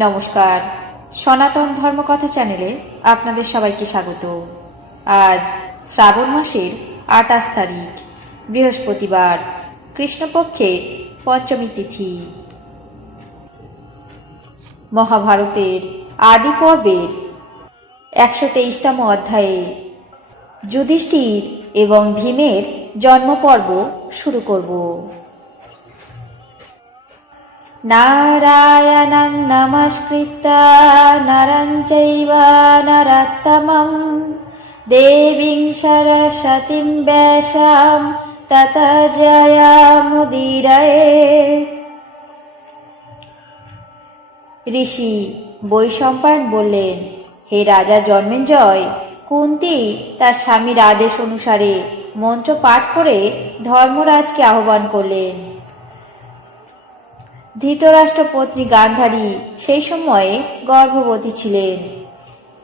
নমস্কার। সনাতন ধর্মকথা চ্যানেলে আপনাদের সবাইকে স্বাগত। আজ শ্রাবণ মাসের আঠাশ তারিখ, বৃহস্পতিবার কৃষ্ণপক্ষের পঞ্চমী তিথি। মহাভারতের আদি পর্বের একশো তেইশতম অধ্যায়ে যুধিষ্ঠির এবং ভীমের জন্মপর্ব শুরু করব। नारायणं नमस्कृत्य नरं चैव नरोत्तमं देवीं सरस्वतीं वेषां तत जयामुदीरयेत् ঋষি বৈশম্পায়ন বললেন হে রাজা জন্মেঞ্জয় কুন্তি তার স্বামীর আদেশ অনুসারে মন্ত্র পাঠ করে ধর্মরাজকে আহ্বান করলেন ধৃতরাষ্ট্র পত্নী গান্ধারী সেই সময়ে গর্ভবতী ছিলেন।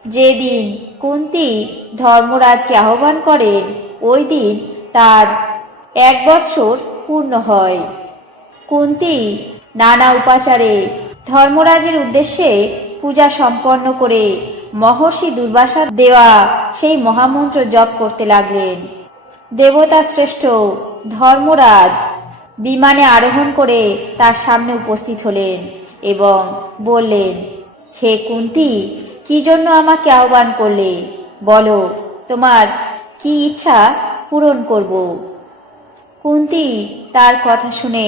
যেদিন কুন্তি ধর্মরাজকে আহ্বান করেন, ওই দিন তার এক বৎসর পূর্ণ হয়। কুন্তি নানা উপাচারে ধর্মরাজের উদ্দেশ্যে পূজা সম্পন্ন করে মহর্ষি দুর্বাসা দেওয়া সেই মহামন্ত্র জপ করতে লাগলেন। দেবতা শ্রেষ্ঠ ধর্মরাজ বিমানে আরোহণ করে তার সামনে উপস্থিত হলেন এবং বললেন, হে কুন্তি, কি জন্য আমাকে আহ্বান করলে? বলো, তোমার কি ইচ্ছা পূরণ করব? কুন্তি তার কথা শুনে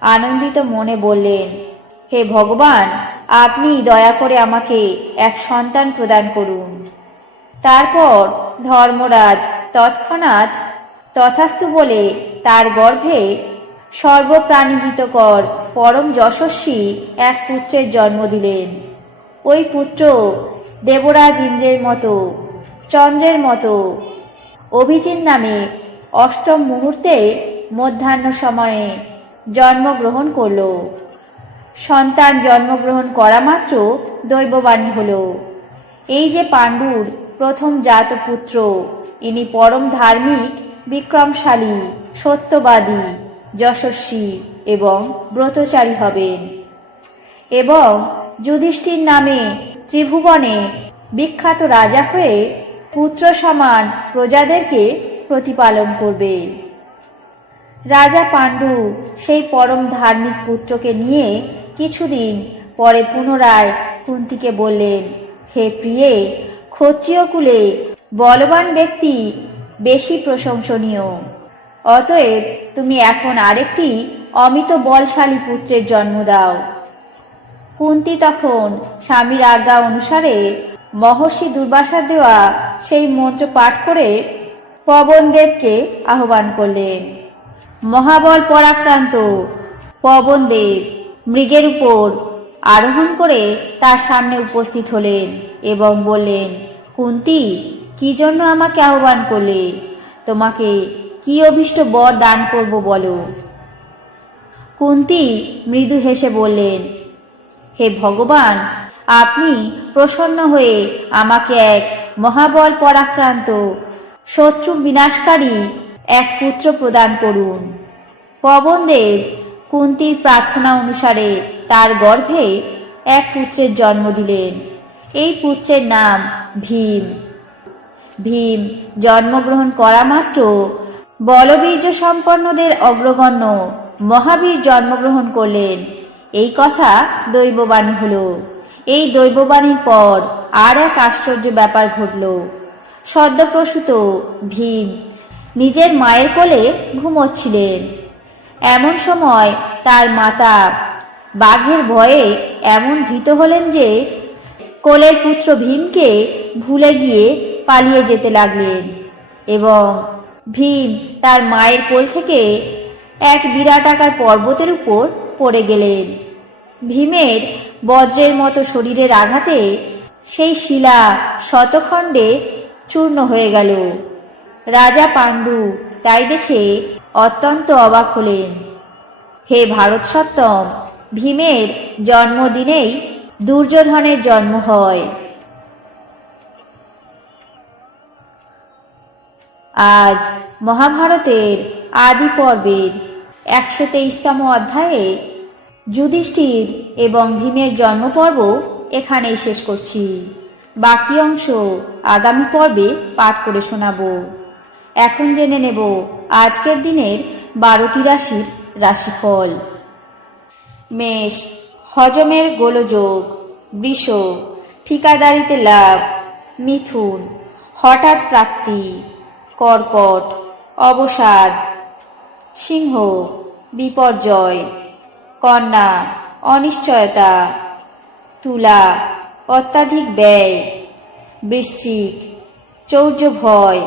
আনন্দিত মনে বললেন, হে ভগবান, আপনি দয়া করে আমাকে এক সন্তান প্রদান করুন। তারপর ধর্মরাজ তৎক্ষণাৎ তথাস্তু বলে তার গর্ভে সর্বপ্রাণীহিতকর পরম যশস্বী এক পুত্রের জন্ম দিলেন। ওই পুত্র দেবরাজ ইন্দ্রের মতো, চন্দ্রের মতো। অভিজিৎ নামে অষ্টম মুহূর্তে মধ্যাহ্ন সময়ে জন্মগ্রহণ করল। সন্তান জন্মগ্রহণ করা মাত্র দৈববাণী হল। এই যে পাণ্ডুর প্রথম জাত পুত্র, ইনি পরম ধার্মিক, বিক্রমশালী, সত্যবাদী। যশস্বী এবং ব্রতচারী হবেন। এবং যুধিষ্ঠির নামে ত্রিভুবনে বিখ্যাত রাজা হয়ে পুত্র সমান প্রজাদেরকে প্রতিপালন করবে রাজা পাণ্ডু সেই পরম ধার্মিক পুত্রকে নিয়ে কিছুদিন পরে পুনরায় কুন্তিকে বললেন, হে প্রিয়ে, ক্ষত্রিয় কুলে বলবান ব্যক্তি বেশি প্রশংসনীয়। অতএব তুমি এখন আরেকটি অমিত বলশালী পুত্রের জন্ম দাও। কুন্তি তখন স্বামীর আজ্ঞা অনুসারে মহর্ষি দুর্বাসা দেওয়া সেই মন্ত্র পাঠ করে পবনদেবকে আহ্বান করলেন। মহাবল পরাক্রান্ত পবনদেব মৃগের উপর আরোহণ করে তার সামনে উপস্থিত হলেন এবং বললেন, কুন্তি, কি জন্য আমাকে আহ্বান করলে? তোমাকে কি অভিষ্ট বর দান করব বলো? কুন্তি মৃদু হেসে বললেন, হে ভগবান, আপনি প্রসন্ন হয়ে আমাকে এক মহাবল পরাক্রান্ত, শত্রু বিনাশকারী এক পুত্র প্রদান করুন। পবনদেব কুন্তির প্রার্থনা অনুসারে তার গর্ভে এক পুত্রের জন্ম দিলেন। এই পুত্রের নাম ভীম। ভীম জন্মগ্রহণ করা মাত্র বলবীর্য সম্পন্নদের অগ্রগণ্য মহাবীর জন্মগ্রহণ করলেন। এই কথা দৈববাণী হল। এই দৈববাণীর পর আর এক আশ্চর্য ব্যাপার ঘটল। সদ্যপ্রসূত ভীম নিজের মায়ের কোলে ঘুমোচ্ছিলেন। এমন সময় তার মাতা বাঘের ভয়ে এমন ভীত হলেন যে কোলের পুত্র ভীমকে ভুলে গিয়ে পালিয়ে যেতে লাগলেন এবং ভীম তার মায়ের কোল থেকে এক বিরাট আকার পর্বতের উপর পড়ে গেলেন। ভীমের বজ্রের মতো শরীরের আঘাতে সেই শিলা শতখণ্ডে চূর্ণ হয়ে গেল। রাজা পাণ্ডু তাই দেখে অত্যন্ত অবাক হলেন। হে ভারত সত্তম ভীমের জন্মদিনেই দুর্যোধনের জন্ম হয়। আজ মহাভারতের আদি পর্বের একশো তেইশতম অধ্যায়ে যুধিষ্ঠির এবং ভীমের জন্মপর্ব এখানেই শেষ করছি। বাকি অংশ আগামী পর্বে পাঠ করে শোনাবো। এখন জেনে নেব আজকের দিনের বারোটি রাশির রাশিফল। মেষ, হজমের গোলযোগ, বৃষ, ঠিকাদারিতে লাভ, মিথুন, হঠাৎ প্রাপ্তি। কর্কট, অবসাদ, সিংহ, বিপর্যয়, কন্যা, অনিশ্চয়তা, তুলা, অত্যাধিক ব্যয়, বৃশ্চিক চৌর্য ভয়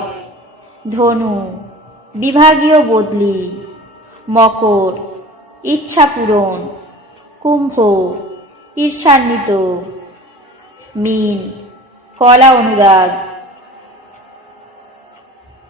ধনু, বিভাগীয় বদলি, মকর, ইচ্ছা পূরণ, কুম্ভ, ঈর্ষান্বিত, মিন, কলা অনুরাগ